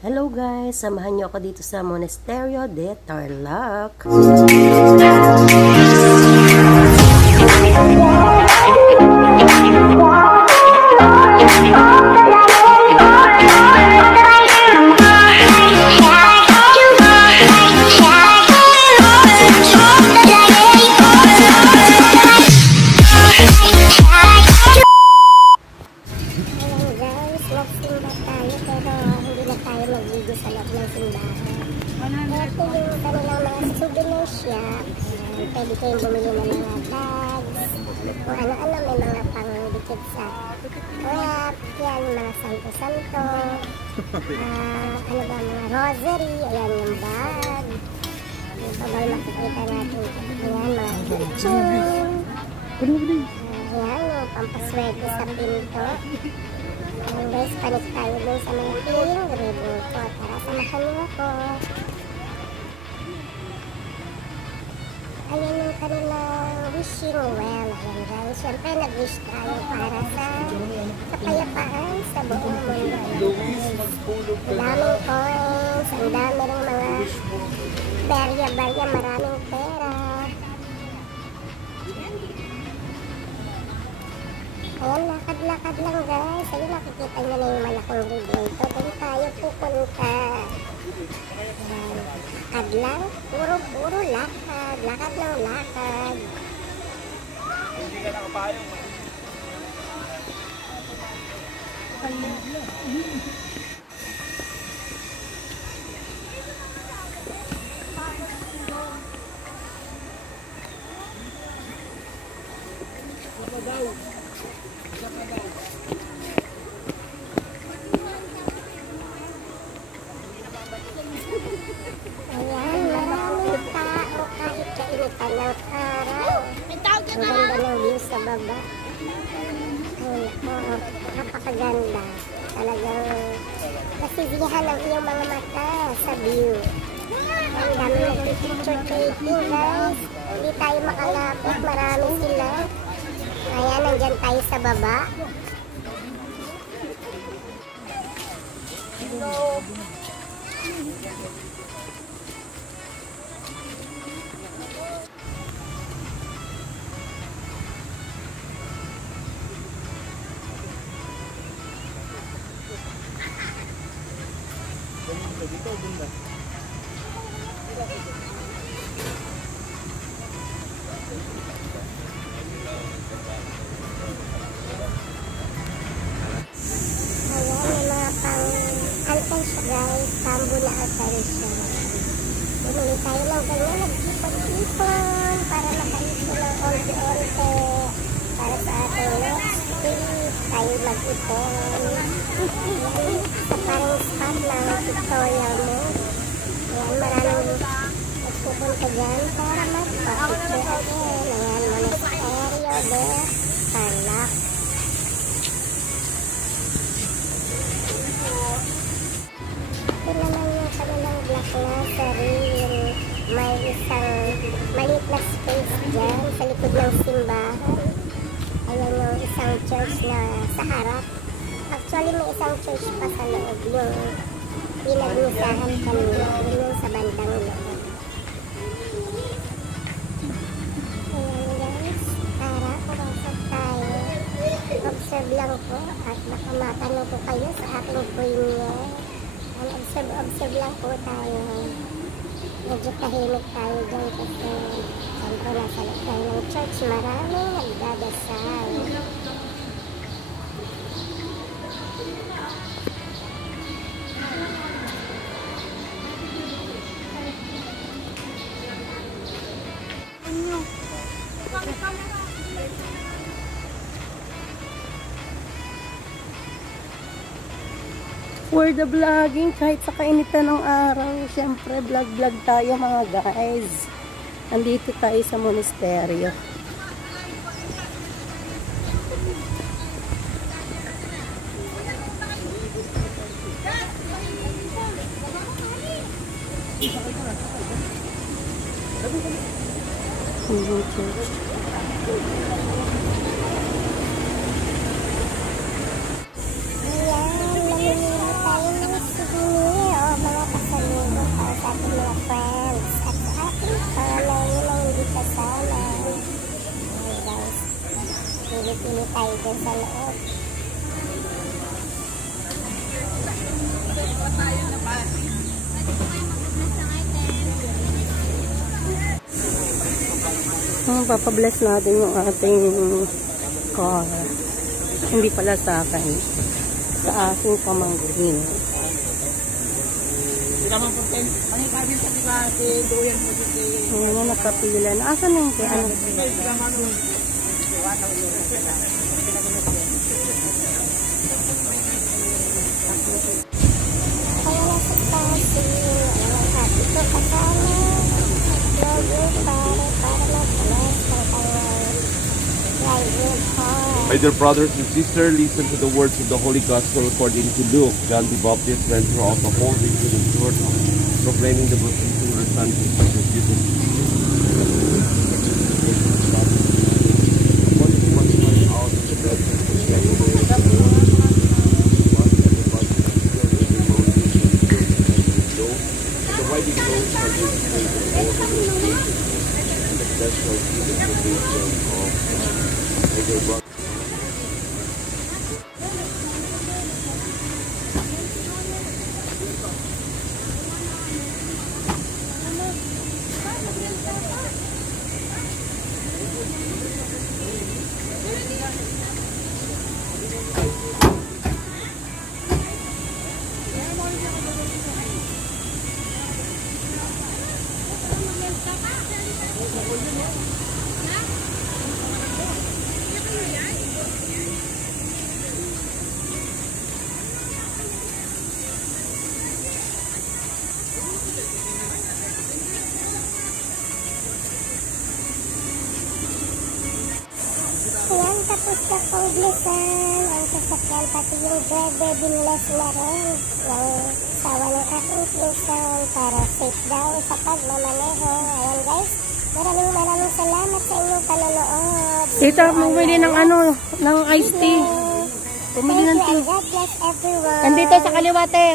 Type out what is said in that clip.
Hello guys, samahan niyo ako dito sa Monasterio de Tarlac. Pwede kayong bumili ng mga bags, kung ano-ano, may mga pang-dikit sa wrap, yan, mga santo-santo, ano ba, mga rosary, ayan yung bag, yung babal makikita natin, ayan, mga kitchen, ayan, yung pampaswerte sa pinto. Ayan guys, panik tayo dun sa mga pink ribbon ko, tara, samahan niyo ako. Ayan yung kanilang wishing well. Ayan guys, syempre nag-wish tayo para sa kapayapaan sa buong mundo. Ang daming coins, ang dami rin mga barya-barya, maraming pera. Ayan, lakad-lakad lang guys. Ayun, nakikita nyo na yung malaking ribbon ito. Doon tayo pupunta. Lakad lang, puro lakad, lakad ng lakad. Hindi ka nakapayong mo. Ang ganda ng view sa baba. Napakaganda. Talagang nasisiyahan ang iyong mga mata sa view. Ang dami nag-picture taking guys. Hindi tayo makalapit. Marami sila. Ayan, nandyan tayo sa baba. Dito, bunda. Ayan, may mga pang-altan siya guys. Tambo na altan siya. Bumili tayo ng ganyan. Nag-ipon-ipon para makaipon ng onte-onte. Para sa ating next trip, tayo mag-ipon. Sa parang spot ng tutorial mo. Ayan, maraming nagpupunta dyan para magpa-picture again. Ayan, Monasterio de Tarlac. Ito naman yung kanilang black nursery. May isang maliit na space dyan sa likod ng simbahan. Ayan yung isang church na sa harap. Actually, may isang church pa sa loob yung pinag-misahan kanina. Yun sa bandang loob. Ayan guys, tara, pumasok tayo. Observe lang po at baka matanong ko kayo sa aking premiere. Observe lang po tayo. Medyo tahimik tayo dyan kasi siyempre nasa loob tayo ng church. Maraming nagdadasal. For the vlogging, kahit sa kainitan ng araw, syempre vlog tayo mga guys. Andito tayo sa monasteryo. Ayan, mamimili tayo ng souvenir. natin sa loob. Papabless natin yung ating car. Hindi pala sa akin. Sa aking pamangkin. Ngayon na nakapila na. Asan na yung kaya? Ano? Kaya nasa kasi, ito kasama, logo para mag-bless ng kanyang private heart. My dear brothers and sisters, listen to the words of the Holy Gospel according to Luke. John the Baptist went throughout the whole region of Jordan, proclaiming the baptism of the Son Jesus. Ayan, tapos na pong blessan ang sasakyan, pati yung driver binless na rin ng sawa ng aking blessan para safe daw sa pagmamaneho. Ayan guys, maraming salamat sa inyong panonood. Tita, bumili ng ano, ng iced tea. Bumili ng tea. God bless everyone. Andito sa kaliwate.